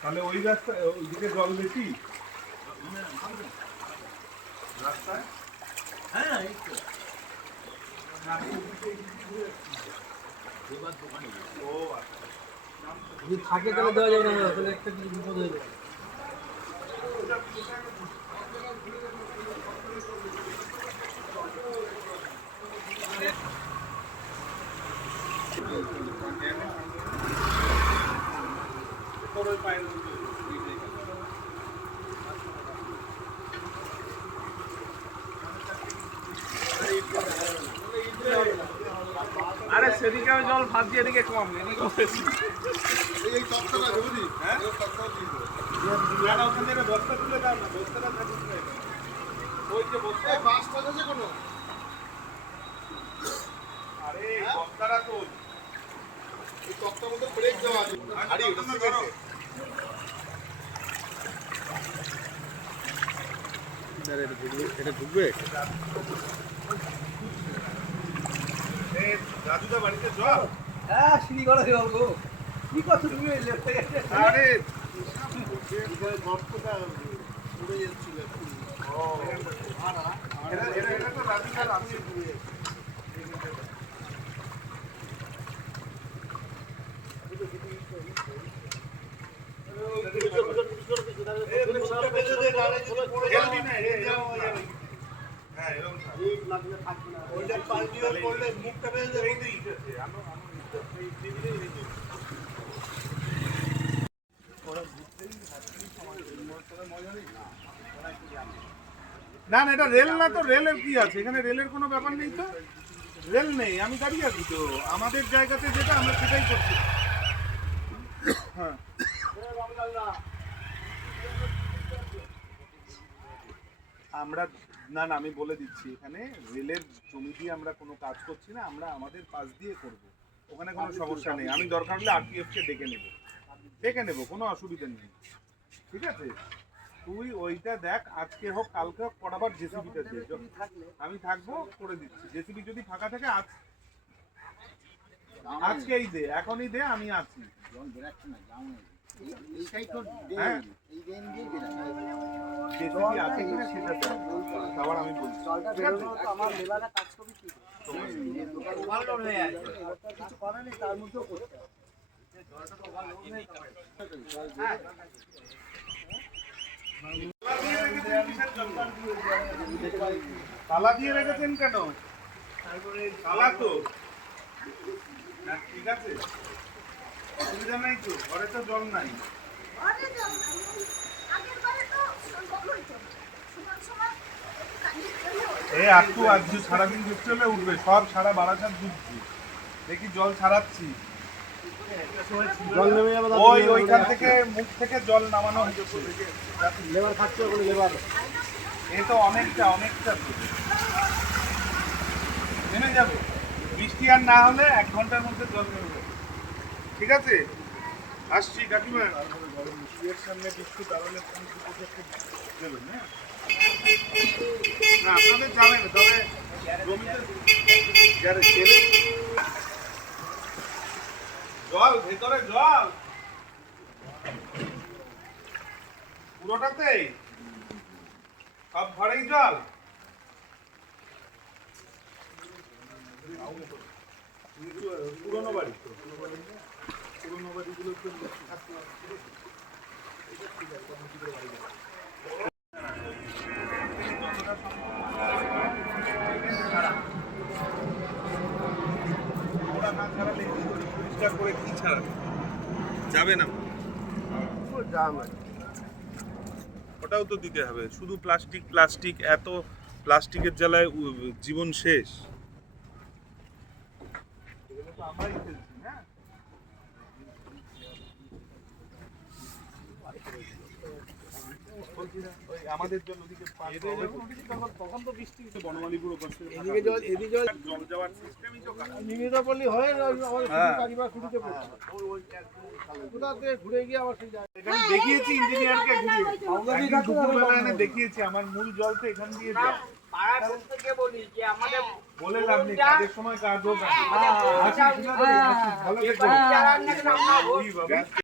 তাহলে ওই রাস্তা ওইদিকে জল বেশি রাস্তায়। হ্যাঁ এই তো ও আচ্ছা, যদি থাকে তাহলে দেওয়া যাবে না, তাহলে একটা কিছু বিপদ হয়ে যাবে। আরে সেদিকে আমি জল ভাবছি, এদিকে কম, এদিকে বেশি। এই তক্তাটা বুঝলি? হ্যাঁ এই তক্তাটা দিয়ে দেবো। না না, ওখান থেকে বস্তা তুলে দাও না, বস্তাটা থাকিস না এখানে। ওই যে বস্তা, এই বাসটা আছে কোনো? আরে এই বস্তাটা তো এই তক্তার মধ্যে ব্রেক দেওয়া আছে। আরে ওটা তো ধরো। এটা ঢুকবে? এই রাজুদা বাড়িতে জল? হ্যাঁ, সিঁড়ি করা হয়ে গেল। কি করছো তুমি? লেফটে গেছে। আরে এখানে গর্তটা পড়ে যাচ্ছিল। ও এটা তো রাজুদার আছে। হেলদি না, হ্যাঁ এরকম থাকবে। ওইটা পাল্টি হয়ে পড়লে মুখটা বেরিয়ে যাবে। এই তো ইট আছে, এই দিদিরে এই যে। না না, এটা রেল না তো, রেলের কি আছে এখানে? রেলের কোনো ব্যাপার নেই তো, রেল নেই, আমি দাঁড়িয়ে আছি তো। আমাদের জায়গাতে যেটা আমরা সেটাই করছি। হ্যাঁ আমরা না না, আমি বলে দিচ্ছি, এখানে রেলের জমি দিয়ে আমরা কোনো কাজ করছি না, আমরা আমাদের পাশ দিয়ে করব। ওখানে কোনো সমস্যা নেই, আমি দরকার হলে আরপিএফ কে ডেকে নেব, কোনো অসুবিধা নেই। ঠিক আছে, তুই ওইটা দেখ, আজকে হোক কালকে হোক, পড়াবার জেসিবিটা দে, আমি থাকবো, করে দিচ্ছি। জেসিবি যদি ফাঁকা থাকে আজকেই দে, এখনই দে, আমি আছি। হ্যাঁ জেসিবি আছে কিনা সেটা দেখ, আবার আমি বলছি। আমার লেবাররা কাজ করবে কি? ওভারলোড হয়ে আছে। কিছু করার নেই, তার মধ্যেও করতে হবে। তালা দিয়ে রেখেছেন কেন? তালা তো ঠিক আছে, অসুবিধা নাই তো, ঘরে তো জল নাই। এই একটু আজ সারাদিন বৃষ্টি হলে উঠবে সব, সারা বারাসাত ডুবছি, দেখি জল ছাড়াচ্ছি। জল নেমে যাবে, ওইখান থেকে মুখ থেকে জল নামানো হচ্ছে। লেবার খাচ্ছে ওখানে, লেবার। এ তো অনেকটা তো নেমে যাবে, বৃষ্টি আর না হলে 1 ঘন্টার মধ্যে জল নেমে যাবে। ঠিক আছে, আসছি কাকিমা। এর সামনে বৃষ্টি দাঁড়ালে দেবেন, হ্যাঁ? না আপনাদের যাবে না, তবে জমিতে জল, ভেতরে জল পুরোটাতেই, সব ঘরেই জল। পুরোনো বাড়ি তো, পুরোনো বাড়িগুলো তো পরিষ্কার করে কি ছাড়াবে, যাবে না, ওটাও তো দিতে হবে। শুধু প্লাস্টিক, এত প্লাস্টিকের জ্বালায় জীবন শেষ। এগুলো তো আমরাই ফেলছি, হ্যাঁ? ওই আমাদের জন্য তখন তো বৃষ্টি বনমালী পুরো করছে, এদিকে জল জল যাওয়ার সিস্টেমই তো খারাপ। নিমিতা পল্লী হয়ে হ্যাঁ। খুঁটিতে পড়ছে। কোথা থেকে ঘুরে গিয়ে আবার সেই জায়গায় এখানে দেখিয়েছি ইঞ্জিনিয়ারকে ঘুরিয়ে, একদিন দুপুরবেলা এনে দেখিয়েছি, আমার মূল জল তো এখান দিয়ে যায়। বলে লাভ নেই, কাজের সময় কাজ হোক। ভালো থেকো।